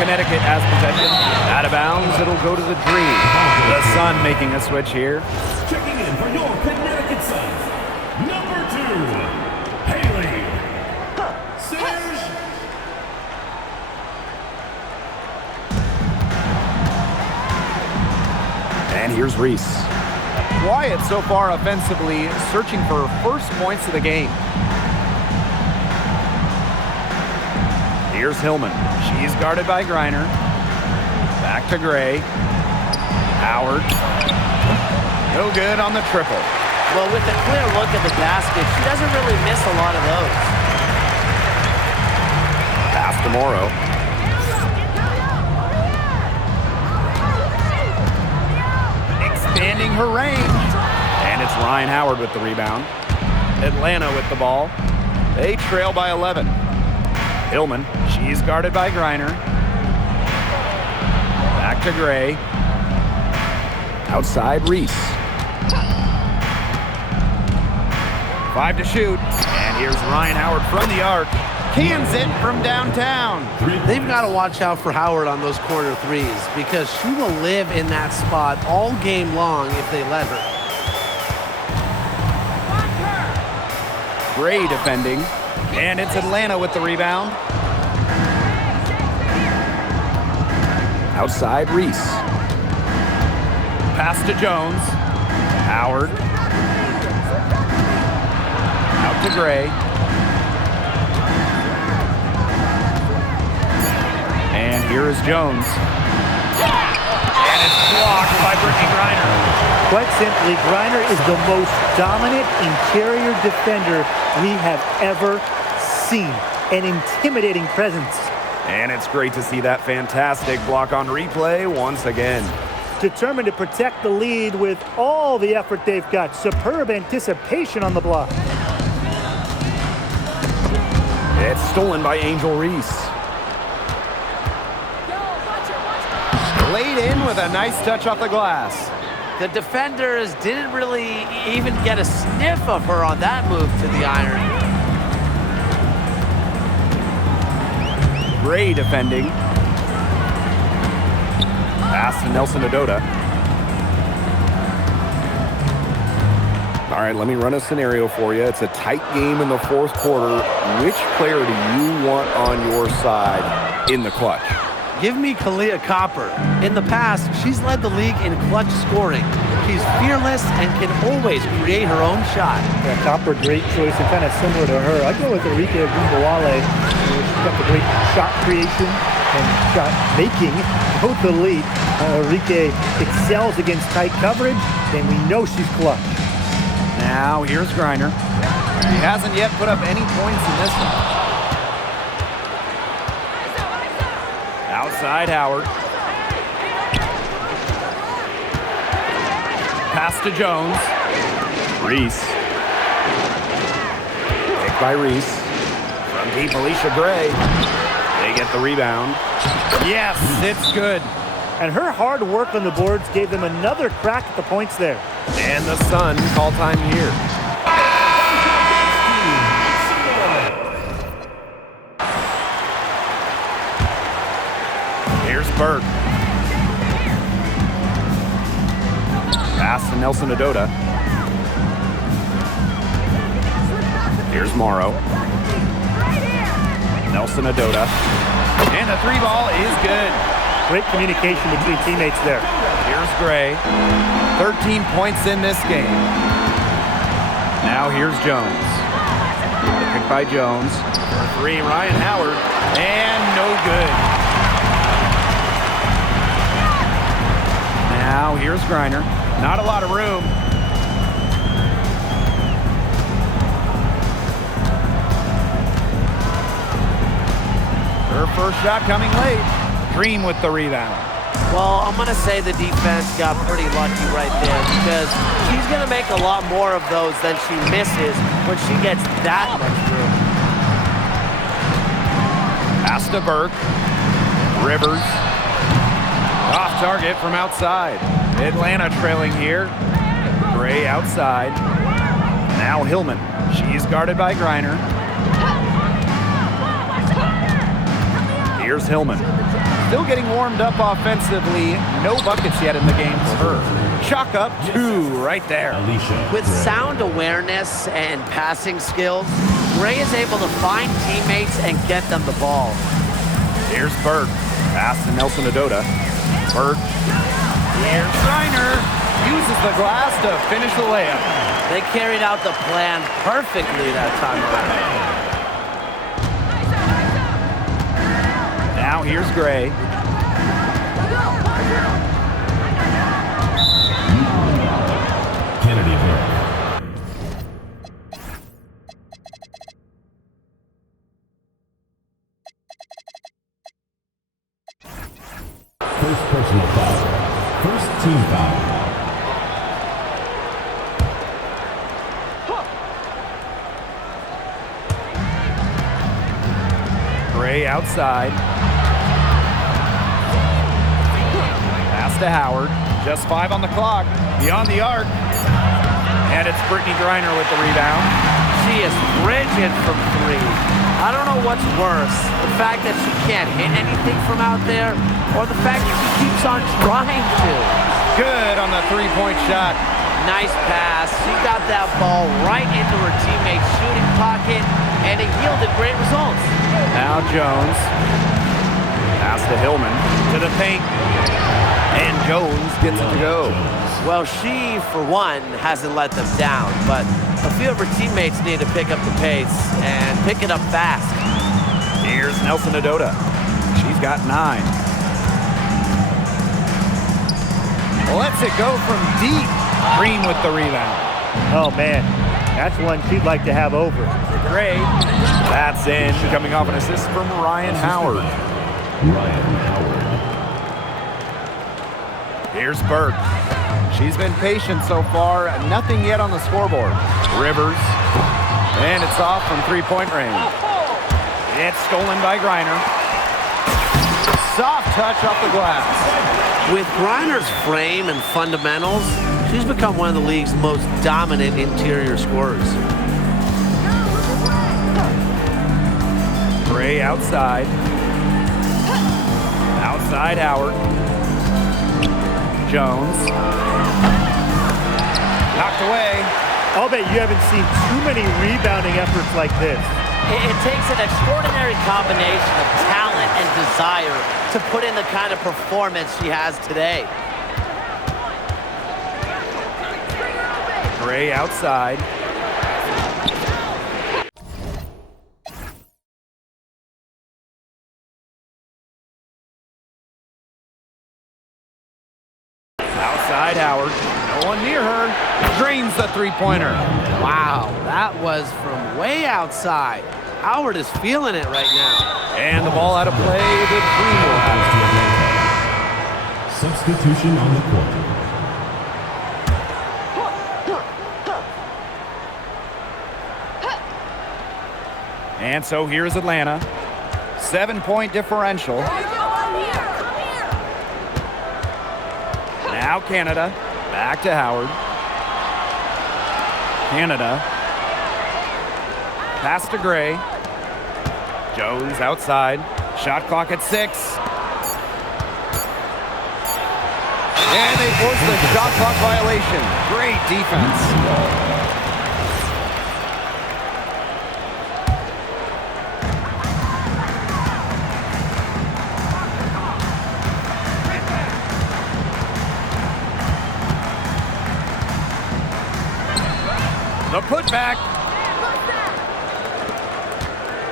Connecticut has possession. Out of bounds, it'll go to the Dream. The Sun making a switch here. Checking in for your Connecticut Suns, number 2, Haley Serge. And here's Reese. Quiet so far offensively, searching for first points of the game. Here's Hillman. She's guarded by Griner. Back to Gray. Howard. No good on the triple. Well, with a clear look at the basket, she doesn't really miss a lot of those. Pass to Morrow. Expanding her range. And it's Ryan Howard with the rebound. Atlanta with the ball. They trail by 11. Hillman. She's guarded by Griner. Back to Gray. Outside Reese. 5 to shoot. And here's Ryan Howard from the arc. Cans it from downtown. They've got to watch out for Howard on those corner threes because she will live in that spot all game long if they let her. Gray defending. And it's Atlanta with the rebound. Outside Reese. Pass to Jones. Howard. Out to Gray. And here is Jones. And it's blocked by Brittany Griner. Quite simply, Griner is the most dominant interior defender we have ever seen. An intimidating presence. And it's great to see that fantastic block on replay once again. Determined to protect the lead with all the effort they've got. Superb anticipation on the block. It's stolen by Angel Reese. Laid in with a nice touch off the glass. The defenders didn't really even get a sniff of her on that move to the iron. Gray defending. Pass to Nelson Adota. All right, let me run a scenario for you. It's a tight game in the fourth quarter. Which player do you want on your side in the clutch? Give me Kalia Copper. In the past, she's led the league in clutch scoring. She's fearless and can always create her own shot. Yeah, Copper, great choice and kind of similar to her. I go with Enrique Ogunbowale. She's got the great shot creation and shot making, both elite. Enrique excels against tight coverage, and we know she's clutch. Now here's Griner. He hasn't yet put up any points in this one. Outside Howard. Pass to Jones. Reese. Picked by Reese. From deep, Alicia Gray. They get the rebound. Yes, it's good. And her hard work on the boards gave them another crack at the points there. And the Sun call time here. Here's Burke. Pass to Nelson Adota. Here's Morrow. Nelson Adota. And the three ball is good. Great communication between teammates there. Here's Gray. 13 points in this game. Now here's Jones. Picked by Jones. For three, Ryan Howard. And no good. Now here's Griner. Not a lot of room. Her first shot coming late. Dream with the rebound. Well, I'm going to say the defense got pretty lucky right there because she's going to make a lot more of those than she misses when she gets that much room. Pass to Burke. Rivers. Off target from outside. Atlanta trailing here. Gray outside. Now Hillman. She's guarded by Griner. Here's Hillman. Still getting warmed up offensively. No buckets yet in the game for her. Chalk up 2 right there. Alicia With Gray. sound awareness and passing skills, Gray is able to find teammates and get them the ball. Here's Burt. Pass to Nelson Adota. Burt. Here's Reiner. Uses the glass to finish the layup. They carried out the plan perfectly that time around. Now here's Gray. Kennedy Burke. First personal foul. First team foul. Gray outside. Pass to Howard. Just 5 on the clock. Beyond the arc. And it's Brittany Griner with the rebound. She is frigid from 3. I don't know what's worse, the fact that she can't hit anything from out there, or the fact that she keeps on trying to. Good on the 3-point shot. Nice pass. She got that ball right into her teammate's shooting pocket, and it yielded great results. Now Jones. Pass to Hillman. To the paint. And Jones gets it to go. Well, she, for one, hasn't let them down, but a few of her teammates need to pick up the pace and pick it up fast. Here's Nelson Adota. She's got 9. Lets it go from deep. Green with the rebound. Oh, man. That's one she'd like to have over. Gray. That's in. Coming off an assist from Ryan Howard. Ryan Howard. Here's Burke. She's been patient so far. Nothing yet on the scoreboard. Rivers. And it's off from 3-point range. It's stolen by Griner. Soft touch off the glass. With Griner's frame and fundamentals, she's become one of the league's most dominant interior scorers. Gray outside. Outside Howard. Jones. Knocked away. I'll bet you haven't seen too many rebounding efforts like this. It takes an extraordinary combination of talent and desire to put in the kind of performance she has today. Gray outside. Outside Howard. No one near her. Drains the 3-pointer. Wow, that was from way outside. Howard is feeling it right now. And the ball out of play. The Green will have it. Substitution on the court. And so here's Atlanta. 7-point differential. Now Canada. Back to Howard. Canada. Pass to Gray. Jones outside. Shot clock at 6. And they force the shot clock violation. Great defense. The putback.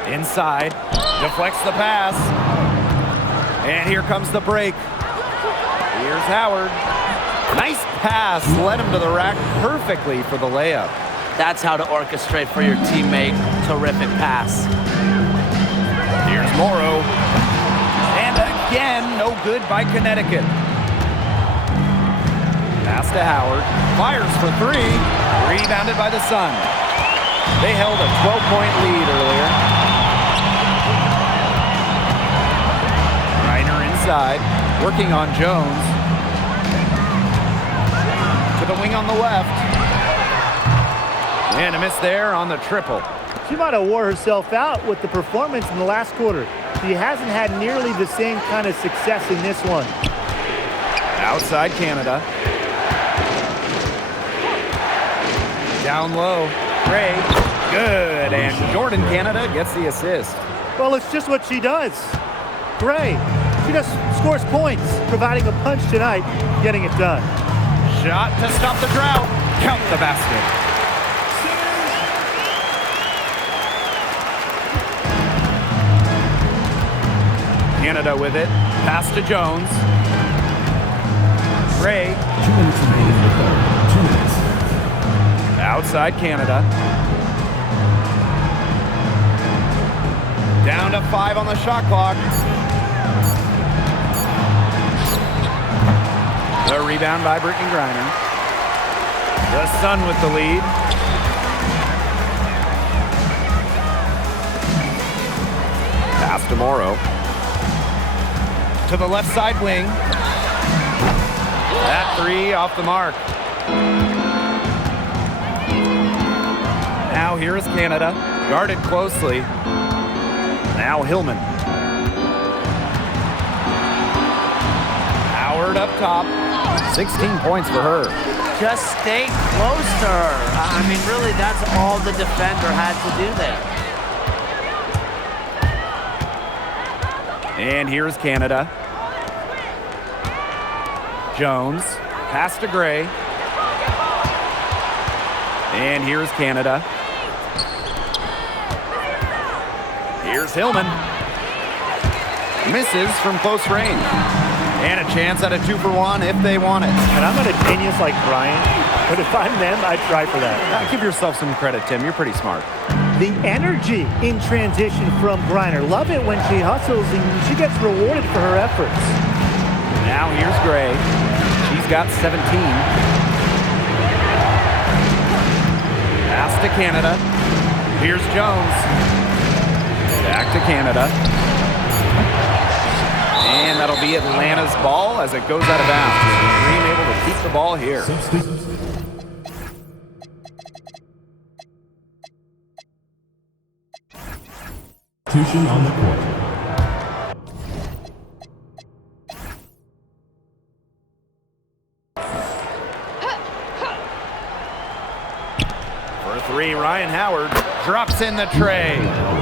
Inside. Deflects the pass. And here comes the break. Here's Howard. Nice pass. Led him to the rack perfectly for the layup. That's how to orchestrate for your teammate. Terrific pass. Here's Morrow. And again, no good by Connecticut. Pass to Howard. Fires for 3. Rebounded by the Sun. They held a 12-point lead earlier. Reiner inside. Working on Jones. To the wing on the left. And a miss there on the triple. She might have wore herself out with the performance in the last quarter. she hasn't had nearly the same kind of success in this one. Outside Canada. Down low. Gray. Good. And Jordan Canada gets the assist. Well, it's just what she does. Gray, she just scores points, providing a punch tonight, getting it done. Shot to stop the drought. Count the basket. Canada with it. Pass to Jones. Gray. 2 minutes remaining in the third. 2 minutes. Outside Canada. Down to 5 on the shot clock. The rebound by Brittney Griner. The Sun with the lead. Pass to Morrow. To the left side wing. That 3 off the mark. Now here is Canada, guarded closely. Now Hillman. Howard up top. 16 points for her. Just stay close to her. I mean, really, that's all the defender had to do there. And here's Canada. Jones. Pass to Gray. And here's Canada. Here's Hillman. Misses from close range. And a chance at a 2-for-1 if they want it. And I'm not a genius like Brian, but if I'm them, I'd try for that. Give yourself some credit, Tim. You're pretty smart. The energy in transition from Griner. Love it when she hustles and she gets rewarded for her efforts. Now here's Gray. She's got 17. Pass to Canada. Here's Jones. Back to Canada. And that'll be Atlanta's ball as it goes out of bounds. Green able to keep the ball here. Substitution on the court. For 3, Ryan Howard drops in the tray.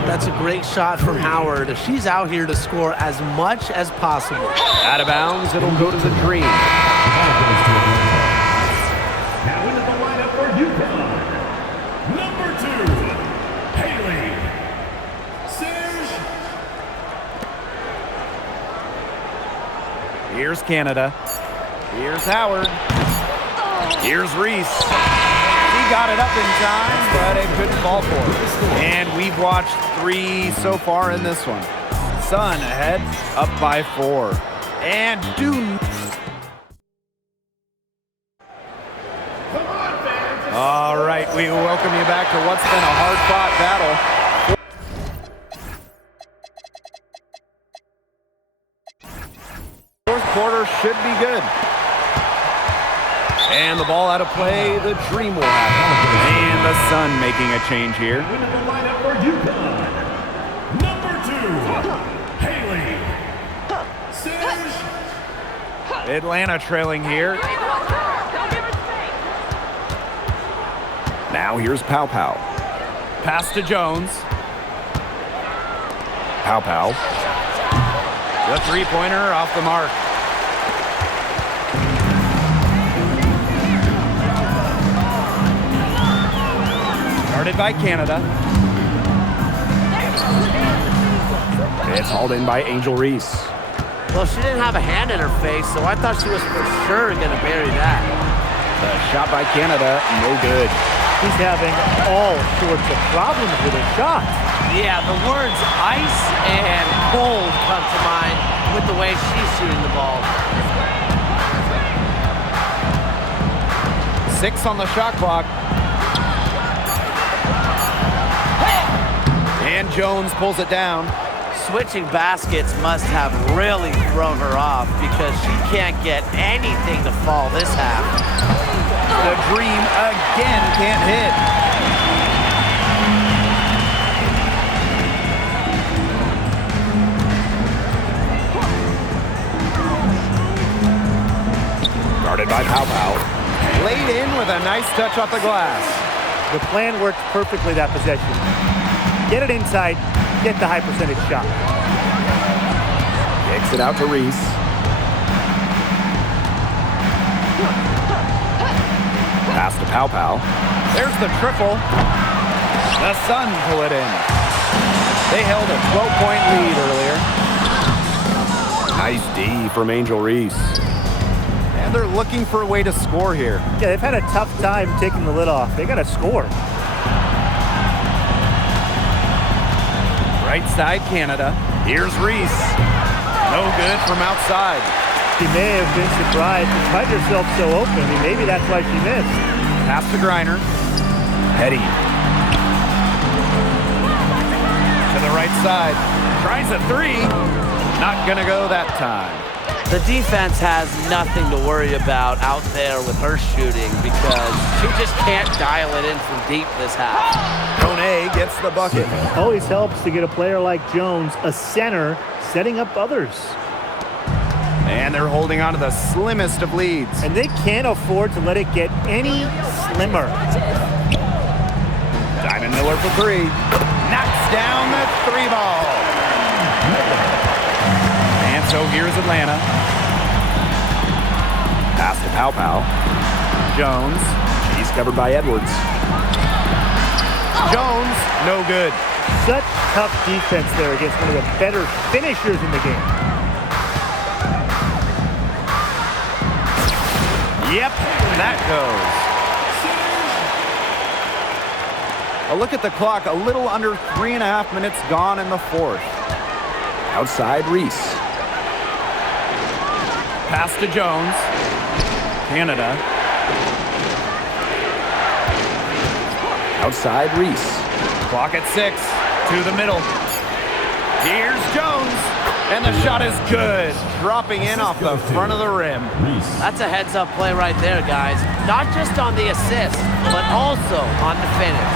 That's a great shot from Howard. She's out here to score as much as possible. Out of bounds, it'll go to the Dream. Now into the lineup for UConn. Number 2, Haley Serge. Here's Canada. Here's Howard. Here's Reese. He got it up in time, but it couldn't fall for her. And we've watched 3 so far in this one. Sun ahead, up by 4. And all right, we welcome you back to what's been a hard-fought battle. Fourth quarter should be good. And the ball out of play, the Dream will have it. And the Sun making a change here. Into the lineup for UConn. Number 2, Haley Serge. Atlanta trailing here. Now here's Pow Pow. Pass to Jones. Pow Pow. The 3-pointer off the mark. Guarded by Canada. It's hauled in by Angel Reese. Well, she didn't have a hand in her face, so I thought she was for sure going to bury that. The shot by Canada, no good. He's having all sorts of problems with his shot. Yeah, the words ice and cold come to mind with the way she's shooting the ball. 6 on the shot clock. And Jones pulls it down. Switching baskets must have really thrown her off because she can't get anything to fall this half. The Dream again can't hit. Guarded by Pow Pow. Laid in with a nice touch off the glass. The plan worked perfectly that possession. Get it inside, get the high percentage shot. Kicks it out to Reese. Pass to Pow Pow. There's the triple. The Sun pull it in. They held a 12-point lead earlier. Nice D from Angel Reese. And they're looking for a way to score here. Yeah, they've had a tough time taking the lid off. They got to score. Right side Canada. Here's Reese. No good from outside. She may have been surprised to find herself so open. I mean, maybe that's why she missed. Pass to Griner. Petty. To the right side. Tries a three. Not going to go that time. The defense has nothing to worry about out there with her shooting because she just can't dial it in from deep this half. Kone gets the bucket. Always helps to get a player like Jones, a center, setting up others. And they're holding on to the slimmest of leads. And they can't afford to let it get any slimmer. Diamond Miller for three. Knocks down the three ball. And so here's Atlanta. Pass to Pow Pow. Jones. He's covered by Edwards. Jones, no good. Such tough defense there against one of the better finishers in the game. Yep, that goes. A look at the clock, a little under 3.5 minutes gone in the fourth. Outside Reese. Pass to Jones. Canada. Outside Reese. Clock at 6. To the middle. Here's Jones. And the shot is good. Dropping in off the front of the rim. That's a heads-up play right there, guys. Not just on the assist, but also on the finish.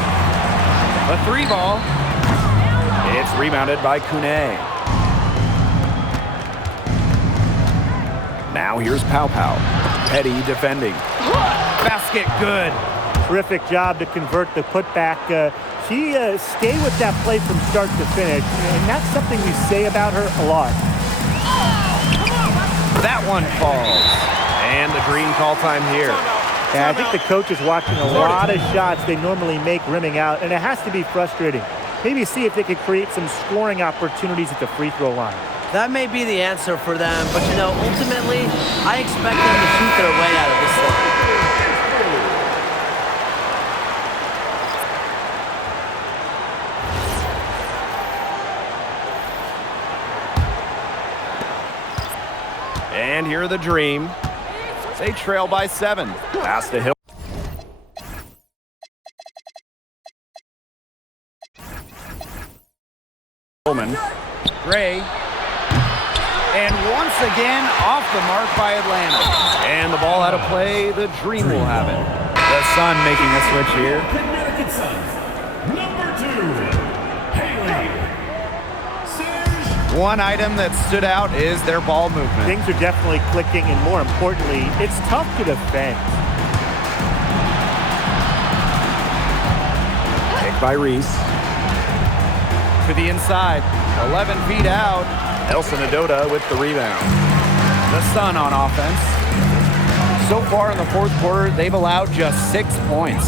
The three ball. It's rebounded by Kune. Now here's Pow Pow. Petty defending. Basket good. Terrific job to convert the putback. She stayed with that play from start to finish, and that's something we say about her a lot. That one falls. And the green call time here. And I think the coach is watching a lot of shots they normally make rimming out, and it has to be frustrating. Maybe see if they could create some scoring opportunities at the free throw line. That may be the answer for them, but you know, ultimately, I expect them to shoot their way out of this thing. And here are the Dream. They trail by 7. Pass to Hill. Gray. And once again, off the mark by Atlanta. And the ball out of play, the Dream will have it. The Sun making a switch here. Connecticut Suns, number 2, Haley. Serge. One item that stood out is their ball movement. Things are definitely clicking, and more importantly, it's tough to defend. Picked by Reese. To the inside, 11 feet out. Nelson Adota with the rebound. The Sun on offense. So far in the fourth quarter, they've allowed just 6 points.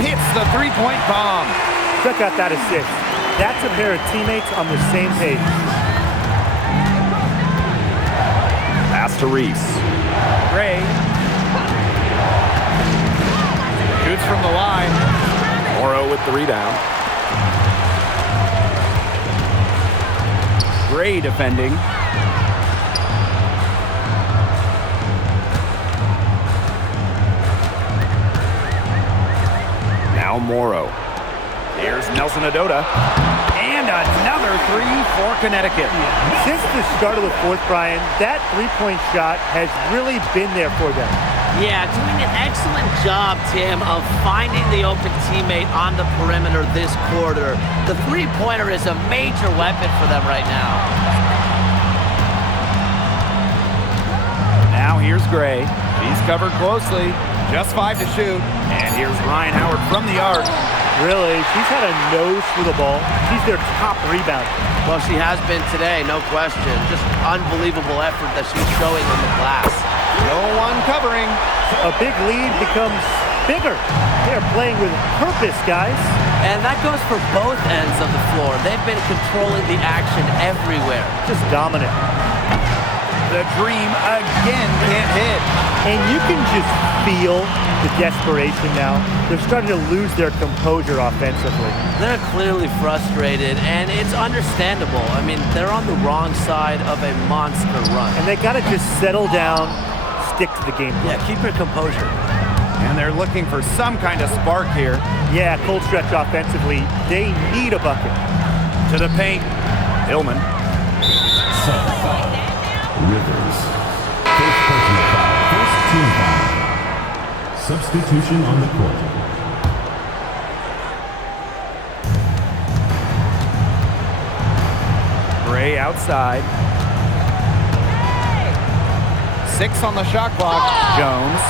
Hits the three-point bomb. Check out that assist. That's a pair of teammates on the same page. Pass to Reese. Gray. Shoots from the line. Morrow with the rebound. Gray defending. Now Morrow. Here's Nelson Adota. And another three for Connecticut. Since the start of the fourth, Brian, that three-point shot has really been there for them. Yeah, doing an excellent job, Tim, of finding the open teammate on the perimeter this quarter. The three-pointer is a major weapon for them right now. Now Now here's Gray. He's covered closely. Just 5 to shoot. And here's Ryan Howard from the arc. Really, she's had a nose for the ball. She's their top rebounder. Well, she has been today, no question. Just unbelievable effort that she's showing on the glass. No one covering. A big lead becomes bigger. They're playing with purpose, guys. And that goes for both ends of the floor. They've been controlling the action everywhere. Just dominant. The dream again can't hit. And you can just feel the desperation now. They're starting to lose their composure offensively. They're clearly frustrated, and it's understandable. I mean, they're on the wrong side of a monster run. And they got to just settle down, stick to the game plan. Yeah, keep your composure. And they're looking for some kind of spark here. Yeah, cold stretch offensively. They need a bucket. To the paint. Hillman. Rivers. First personal foul. First team foul. Substitution on the court. Gray outside. 6 on the shot clock. Jones.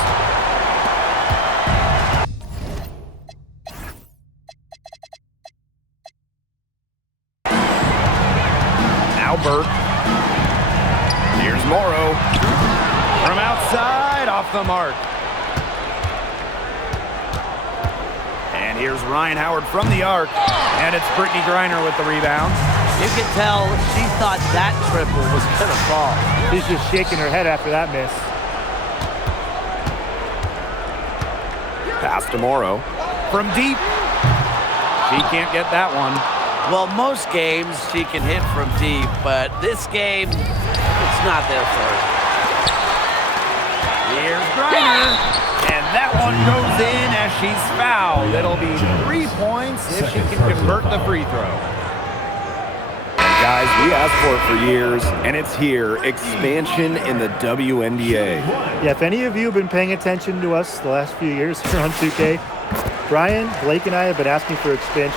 Now Burke. Here's Morrow. From outside, off the mark. And here's Ryan Howard from the arc. And it's Brittany Griner with the rebound. You can tell she thought that triple was going to fall. She's just shaking her head after that miss. Pass to Morrow. From deep. She can't get that one. Well, most games she can hit from deep, but this game, it's not there for her. Here's Griner. And that one goes in as she's fouled. It'll be 3 points if she can convert the free throw. Guys, we asked for it for years, and it's here. Expansion in the WNBA. Yeah, if any of you have been paying attention to us the last few years here on 2K, Brian, Blake, and I have been asking for expansion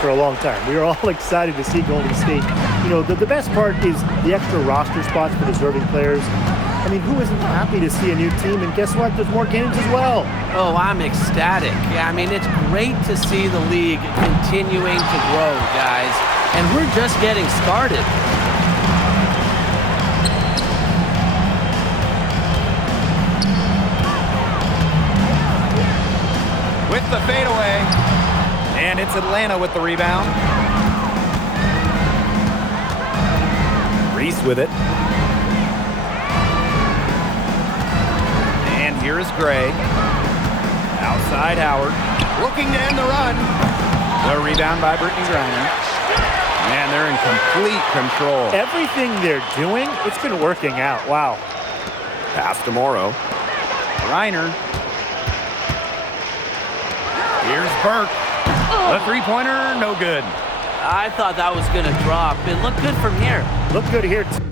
for a long time. We are all excited to see Golden State. You know, the best part is the extra roster spots for deserving players. I mean, who isn't happy to see a new team? And guess what? There's more games as well. Oh, I'm ecstatic. Yeah, I mean, it's great to see the league continuing to grow, guys. And we're just getting started. With the fadeaway. And it's Atlanta with the rebound. Reese with it. And here is Gray. Outside Howard. Looking to end the run. The rebound by Brittany Griner. And they're in complete control. Everything they're doing, it's been working out. Wow. Pass to Morrow. Griner. Here's Burke. The three-pointer, no good. I thought that was going to drop. It looked good from here. Look good here, too.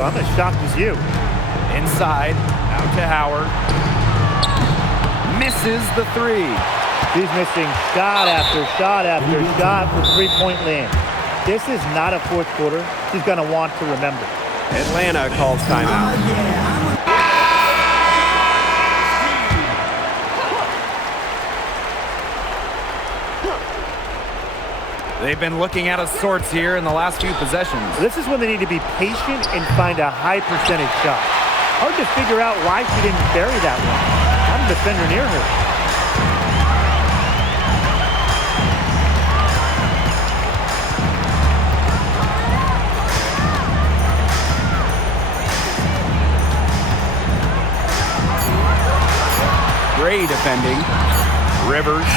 I'm as shocked as you. Inside, out to Howard. Misses the three. She's missing shot after shot after shot for three-point land. This is not a fourth quarter she's going to want to remember. Atlanta calls timeout. They've been looking out of sorts here in the last few possessions. This is when they need to be patient and find a high percentage shot. Hard to figure out why she didn't bury that one. Not a defender near her. Gray defending. Rivers.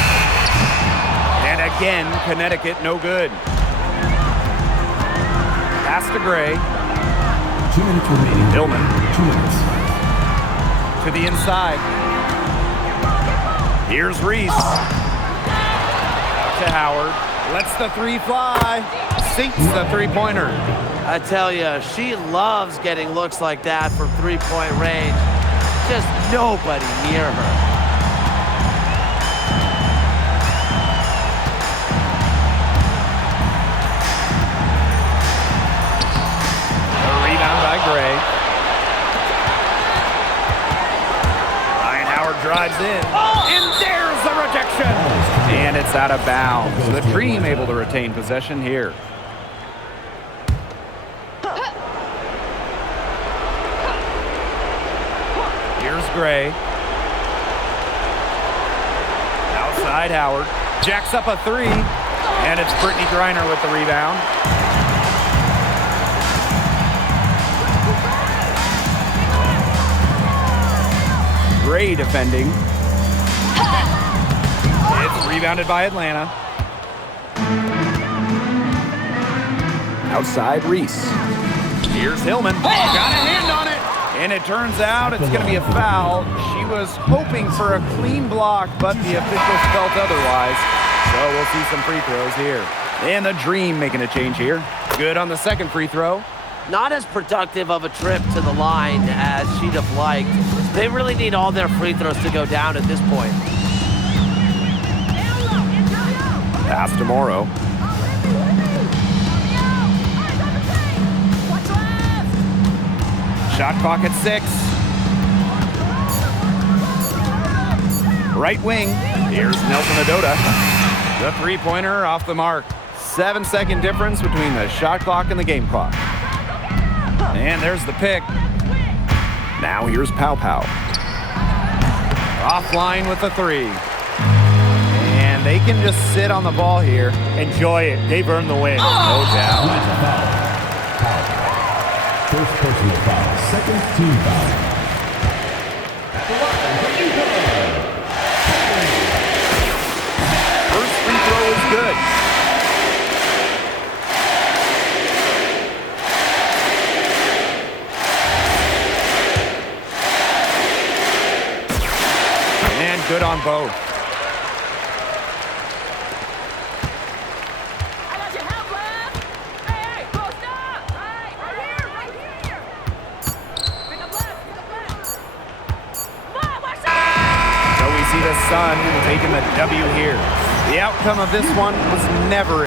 And again, Connecticut no good. Pass to Gray. 2 minutes remaining. Hillman. 2 minutes. To the inside. Here's Reese. To Howard. Lets the three fly. Sinks the three-pointer. I tell you, she loves getting looks like that from three-point range. Just nobody near her. A rebound by Gray. Ryan Howard drives in. And there's the rejection. And it's out of bounds. The Dream able to retain possession here. Here's Gray. Outside Howard. Jacks up a three. And it's Brittany Griner with the rebound. Gray defending. It's rebounded by Atlanta. Outside Reese. Here's Hillman. Got a hand on it. And it turns out it's going to be a foul. She was hoping for a clean block, but the officials felt otherwise. So we'll see some free throws here. And the Dream making a change here. Good on the second free throw. Not as productive of a trip to the line as she'd have liked. They really need all their free throws to go down at this point. Pass to Morrow. Shot clock at 6. Right wing. Here's Nelson Adota. The three-pointer off the mark. 7-second difference between the shot clock and the game clock. And there's the pick. Now here's Pow Pow. Offline with the three. And they can just sit on the ball here. Enjoy it. They've earned the win. No doubt. That's a foul. Foul. First personal foul. Second team foul. First free throw is good. And good on both. So we see the Sun taking the W here. The outcome of this one was never